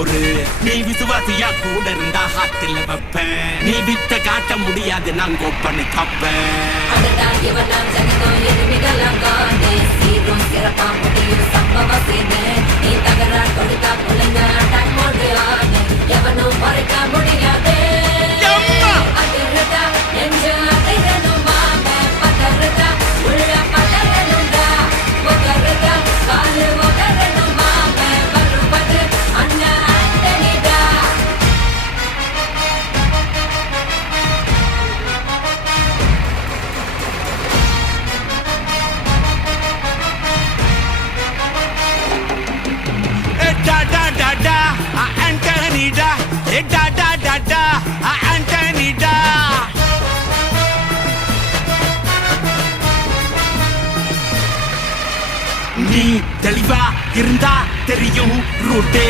பொறு. நீ விசுவாசியா கூட இருந்தா ஹாட்டில் வைப்பேன். நீ வித்த காட்ட முடியாது நான் கோப்பனை கப்பேன். நீ தகரா கொடுத்தா புள்ளைங்க அட்டாக் மோடு ஆனே எவனும் மறைக்க முடியாதே. அதிரதா நெஞ்சு அதிரணும் மாம பதறதா உள்ள பதறணும்டா ஒகறதா காலு ஒகறணும் மாம வருவது அண்ணா ஆண்டனிடா. Da da da da, Anthony da. Da da da da, Anthony da. நீ தெளிவா இருந்தா தெரியும் ரூட்டே.